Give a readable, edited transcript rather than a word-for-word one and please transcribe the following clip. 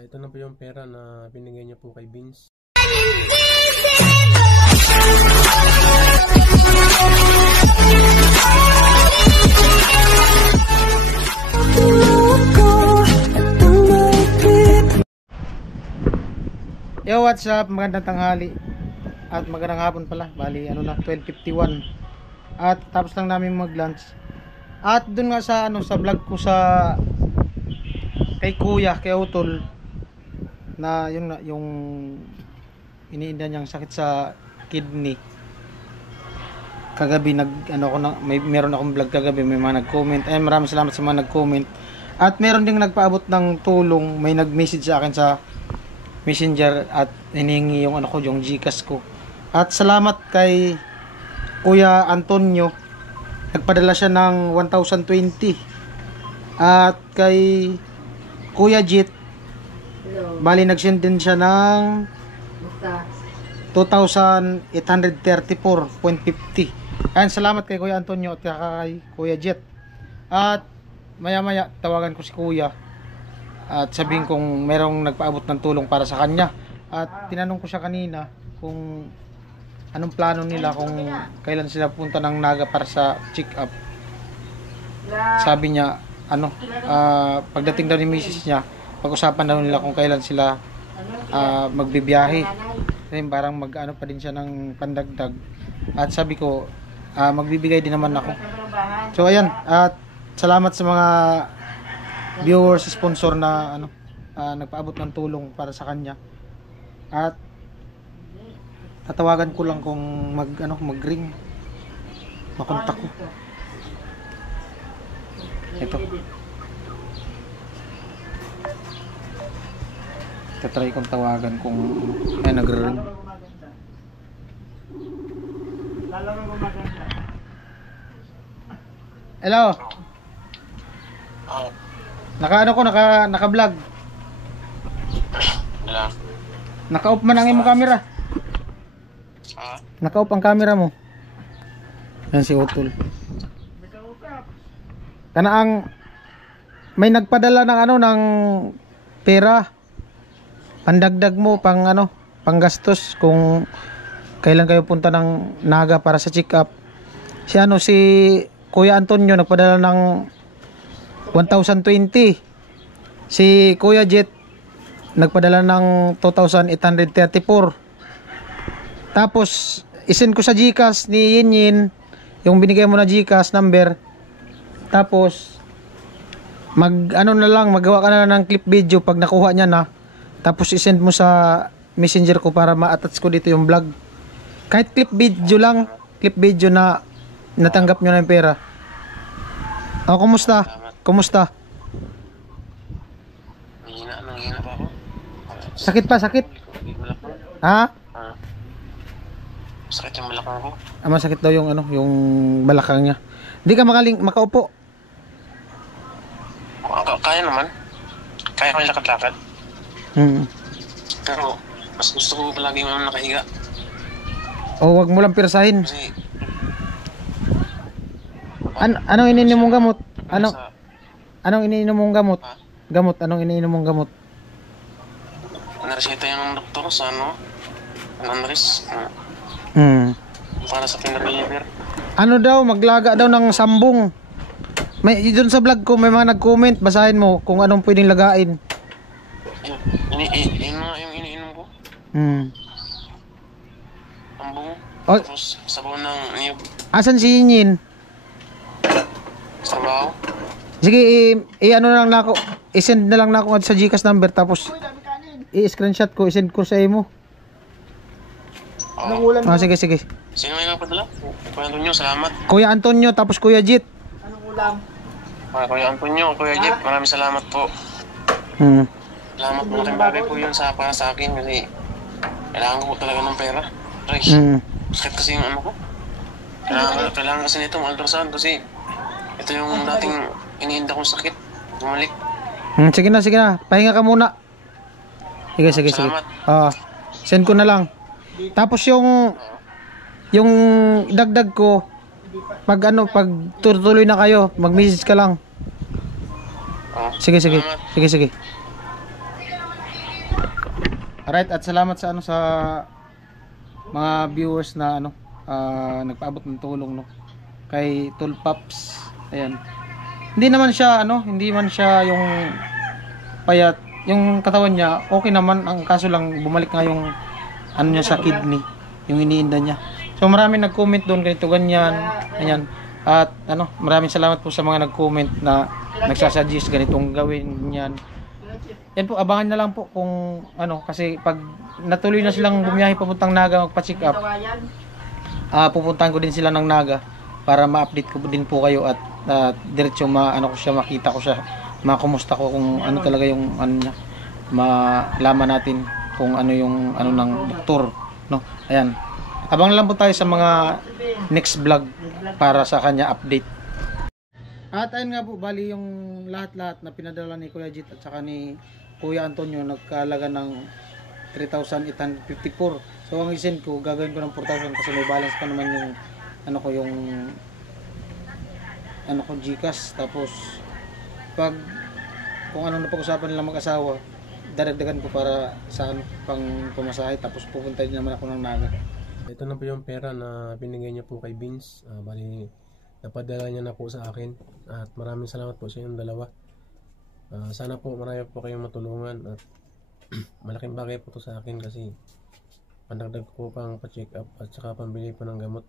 Ito na po yung pera na binigay niya po kay Vince. Yo, what's up? Magandang tanghali at magandang hapon pala. Bali, 12:51. At tapos lang namin mag-lunch. At dun nga sa sa vlog ko sa kay Kuya, kay Utol, na yung iniinda niyang sakit sa kidney. Kagabi meron akong vlog kagabi, may mga nag-comment. Ay, maraming salamat sa mga nag-comment. At meron ding nagpaabot ng tulong, may nag-message sa akin sa Messenger at hinihingi yung yung GCash ko. At salamat kay Kuya Antonio, nagpadala siya ng 1,020. At kay Kuya Jit, bali nag-send din siya ng 2,834.50. Ayan, salamat kay Kuya Antonio at kay Kuya Jit. At maya-maya tawagan ko si Kuya at sabihin kong merong nagpaabot ng tulong para sa kanya. At tinanong ko siya kanina kung anong plano nila, kung kailan sila punta ng Naga para sa check-up. Sabi niya, pagdating daw ni misis niya, pag-usapan daw nila kung kailan sila magbibiyahe. Kasi parang pa din siya ng pandagdag. At sabi ko, magbibigay din naman ako. So ayan, at salamat sa mga viewers, sponsor na nagpaabot ng tulong para sa kanya. At tatawagan ko lang kung mag-ring, makontak ko. Ito. Tatry kong tawagan kung nagre-ring. Hello. Naka-vlog. Naka-off man ang imong camera. Naka-off ang camera mo. Yan si Utol. May nagpadala ng pera. Pandagdag mo panggastos kung kailan kayo punta ng Naga para sa check-up. Si Kuya Antonio nagpadala ng 1,020. Si Kuya Jet nagpadala ng 2,834. Tapos isend ko sa GCash ni Yinyin yung binigay mo na GCash number. Tapos magawa ka na ng clip video pag nakuha niya na. Tapos isend mo sa Messenger ko para ma-attach ko dito yung vlog. Kahit clip video na natanggap nyo na yung pera. Kumusta? Nanghina pa ako. Sakit pa? Ha? Sakit yung balakang ko. Masakit daw yung balakang niya. Hindi ka makaupo. Kaya naman. Kaya ko yung lakad-lakad. Pero mas gusto ko palagi nakahiga. Wag mo lang pirsahin. Kasi anong iniinom mong gamot? Anong iniinom mong gamot? Anong iniinom mong gamot? Naresita yung doktor sa Anamris. Para sa pinag-liver. Maglaga daw ng sambong. Doon sa vlog ko may mga nag-comment, basahin mo kung anong pwedeng lagain. Yung iniinom ko. Sambong. Tapos sabaw ng niyog. Asan si Yinyin? Sabaw. Sige, i-send na lang na ako sa GCash number, tapos i-screenshot ko, i-send ko sa imo. Sige. Sino may napadala? Kuya Antonio, salamat. Kuya Antonio, tapos Kuya Jit. Anong ulam? Kuya Antonio, Kuya Jit, maraming salamat po. Salamat po, malaking bagay po yun para sa akin kasi kailangan ko po talaga ng pera. Sakit kasi yung ko. Kailangan kasi nito ultrasound kasi ito yung dating iniinda kong sakit. Bumalik. Sige na. Pahinga ka muna. Sige. Salamat. Send ko na lang. Tapos yung dagdag ko, pag tutuloy na kayo, mag-message ka lang. Sige. Alright, at salamat sa sa mga viewers na nagpaabot ng tulong kay Tulpaps. Ayan. Hindi man siya yung payat, yung katawan niya okay naman, ang kaso lang bumalik nga yung niya sa kidney, yung iniinda niya. So maraming nag-comment doon ganito ganyan. Ayan. At maraming salamat po sa mga nag-comment na nagsasuggest ganitong gawin niyan. Yan po, abangan na lang po kung kasi pag natuloy na silang bumiyahe papuntang Naga magpa-check up, pupuntahan ko din sila ng Naga para ma-update ko din po kayo at diretso makita ko siya, makumusta ko kung ano talaga yung niya, malaman natin kung ano yung ng doktor, Ayan. Abangan lang po tayo sa mga next vlog para sa kanya update. At ayun nga po, bali yung lahat-lahat na pinadala ni Kuya Jit at saka ni Kuya Antonio nagkalaga ng 3,854. So ang isend ko, gagawin ko ng 4,000 kasi may balance pa naman yung ko GCash. Tapos pag kung na pag-usapan nila mag-asawa, dadagdagan ko para sa pang pumasahe, tapos pupunta din naman ako ng Naga. Ito na po yung pera na binigay niya po kay Vince. Bali napadala niya na po sa akin at maraming salamat po sa inyong dalawa. Sana po marami po kayong matulungan at malaking bagay po to sa akin kasi pandagdag po pang pa-check up at saka pambili po ng gamot.